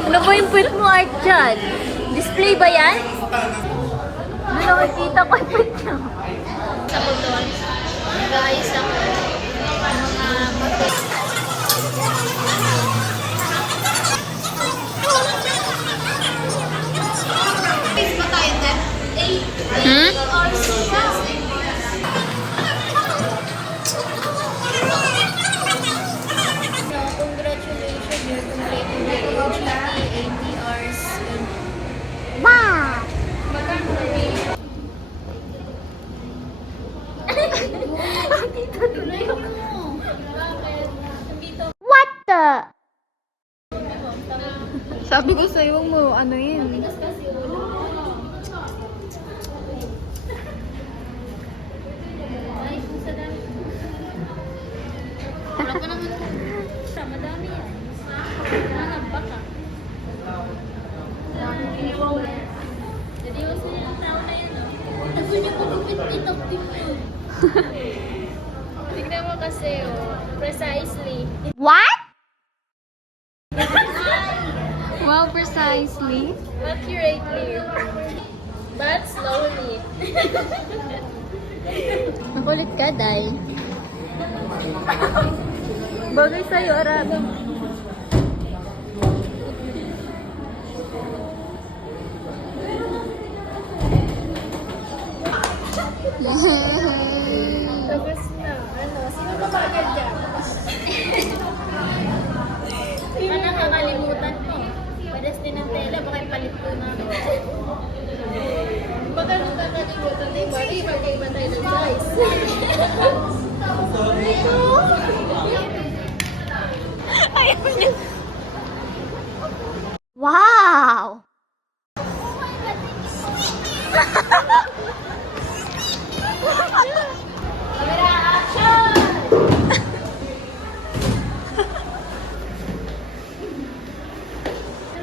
Ano ba yung puwet mo, Art, dyan? Display ba yan? Ano nakikita ko yung puwet niya? Sa ko doon, nag-aayos ako ng mga bato. Ba tayo, Dad? Congratulations, you're completing the OGT 80 hours. Wow! What the? Sabi ko sa'yo mo, ano yun? Wala pa naman. Madami yan. Nanabak ka. Jadi uso niya ang tao na yan, oh. Gusto niya pagupit-it ang tingin. Tignan mo kasi, oh. Precisely. What? Wow, precisely. Accurately. But slowly. Makulit ka, Day. Bagay sa'yo, Arab. Tapos na, ano, sino ba bagal dyan? Sino nakakalimutan mo? Padas din ng tela, baka ipalit ko na. Baka nakakalimutan na yung bari, magkaiba tayo ng size. Ayaw niya. Wow! Camera action!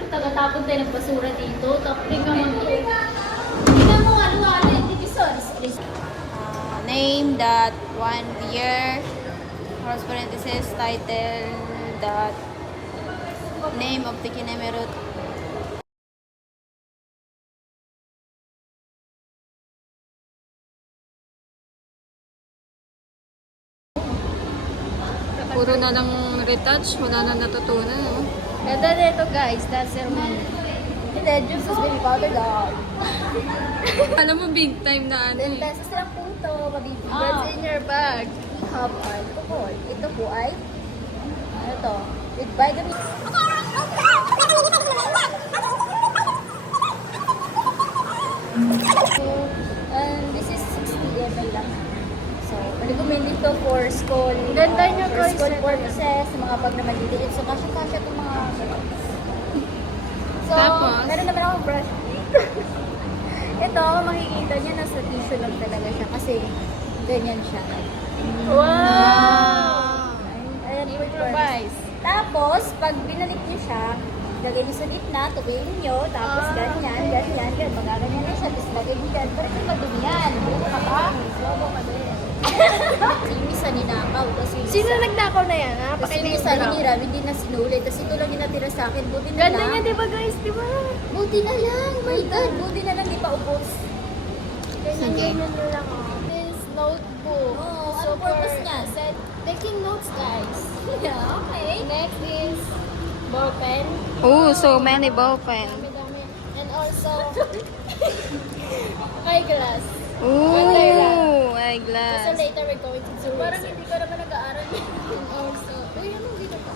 Tagatapon tayo ng basura dito. Tapos tingnan mo. Tingnan mo nga, luwalin. Name dot one year. Cross parenthesis title dot name of the kineme route. Puro na lang retouch, wala na natutunan. Oh. Ganda nito guys, that's ceremony. Hindi, juice is baby powder dog. Alam mo, big time na ano 10 eh. pesos lang po ito, mabibig. What's in your bag? We have alcohol. Ito po ay, ano to? With vitamins. And this is 60 ml lang. So, recommended to for school. Ganda niya, for guys. school purposes, sa mga pag na maliliit. So, kasya-kasya itong mga So, Tapos? meron naman akong brush. Ito, makikita niya nasa tissue lang talaga siya kasi ganyan siya. Wow! Ayan, Improvise. Tapos, pag binalik niyo siya, lagay niyo sa gitna, tubuin niyo, tapos ganyan, magaganyan na siya, tapos lagay niyo dyan, pero hindi madumi yan. Buka ka pa. Slobo ka din. Yung isa ninakaw, tapos yung Sino isa. nagdakaw na yan, ha? Tapos yung isa hiniram, hindi na sinulit, tapos ito lang yung natira sa akin, buti na Ganda lang. niya, di ba guys? Di ba? Buti na lang, my God, buti na lang, di pa upos. Sige. Ganyan lang, oh. This notebook. Oh, ano purpose niya? Set, taking notes, guys. Yeah, okay. Next is ball pen. Oh, so many ball pen. Dami-dami. And also, eyeglass. Ooh, So eyeglass. later we're going to do Parang research. hindi ka naman nag-aaral. And also, uy, ano dito pa?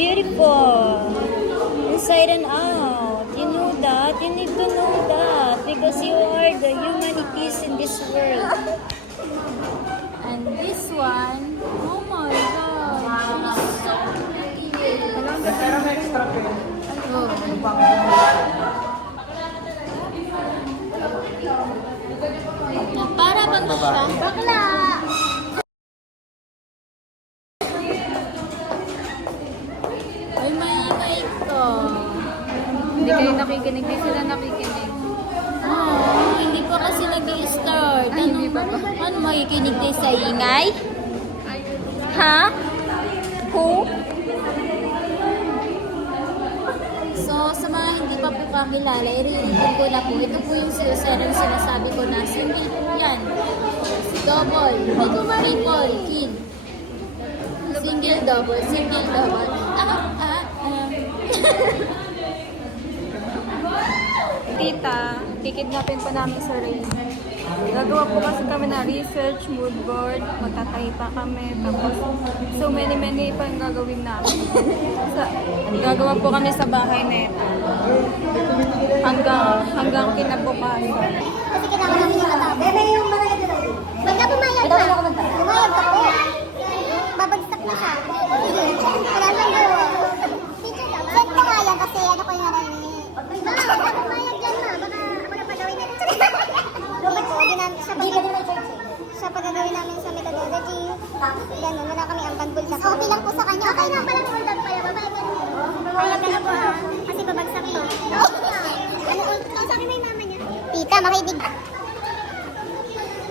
beautiful. Inside and out. You know that? You need to know that. Because you are the humanities in this world. And this one, oh my god. She's so para bang siya? Bakla! Ay, maingay ko. Hindi kayo nakikinig. Hindi sila nakikinig. Oh, hindi pa kasi nag-i-start. Ay, hindi pa ba? Ano makikinig tayo sa ingay? Ha? Who? So, sa mga hindi pa po kakilala, i-read ko na po. Ito po yung sinasabi ko na single po yan. Double. Triple. King. Single double. Tita, kikidnapin pa namin sa Rain. Gagawa po kasi kami na research, mood board, magtatahi pa kami, tapos so many pa yung gagawin namin. Gagawa po kami sa bahay na ito. Hanggang kinabukasan. Kasi kailangan namin yung matapos. Pagka pumayag ka, pumayag ka po. Babagsak na siya. Wala siyang gawa. Set ko nga yan kasi ano ko yung narinig. Ma, baka pumayag yan ma. Baka ako na pagawin na. Robert po, siya pagagawin namin sa methodology. Ganun, wala kami ang bandbol na. Okay lang po sa kanya. Okay lang pala kung doon pala. Babayag ka na. Pumayag ka na po ha. Kasi babagsak to. Ano kung sabi mo yung mama niya? Tita, makinig.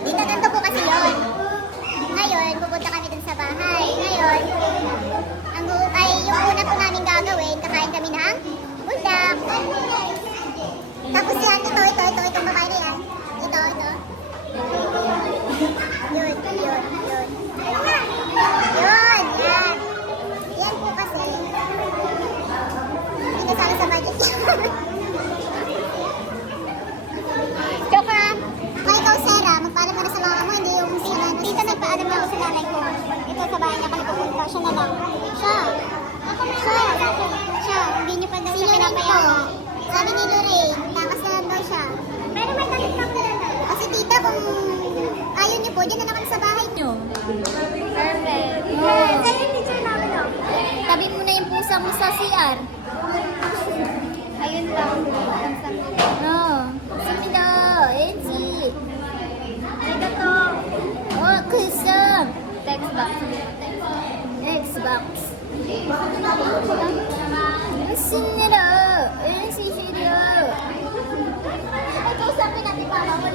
Tita, ganito po kasi yun. Ngayon, pupunta kami dun sa bahay. Ngayon, yung una po namin gagawin, kakain kami ng buldak. Tapos yan, itong babae na yan. Ito. Yun. Yan. Yan po kasi. Hindi kasali sa budget. Joke lang. Kung ikaw, Sarah, magpaalam ka na sa mama mo, hindi yung si Nano. Tita, nagpaalam na ako sa nanay ko. Ito sa bahay niya kami pupunta. Siya na lang. Siya. Hindi niyo pa daw siya pinapayagan. Sabi ni Lorraine, takas na lang daw siya. Pero may talit lang na lang. Kasi tita, kung ayaw niyo po, dyan na naman sa bahay niyo. Perfect. Yes. Ayun yung picture namin, no? Tabi mo na yung pusa mo sa CR. Ayun lang. No. Sino? Enzi. Ito. Oh, kusam. Text box. Sino? Enzi, sino? Ay, kausapin natin mama mo.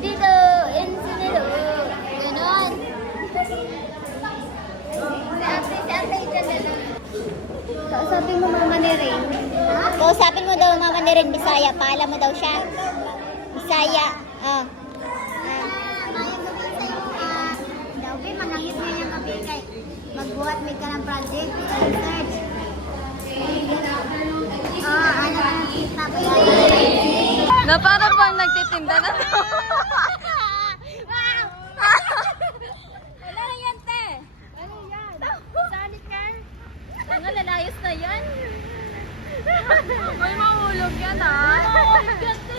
Dito. Enzi, sino? Ganon. Kausapin mo mama ni Rain. Kausapin mo daw mama ni Rain, Bisaya. Paalam mo daw siya. Bisaya. Mayang gabi sa'yo. Daw, manangit nga niyang gabi kay magbuhat may ka ng project, research. Tapos Na para bang nagtitinda na to? Wala na yan, te. Ano yan? Sonic car? Tanga, lalayas na yan. May mahulog yan ah. Mahulog yan, te.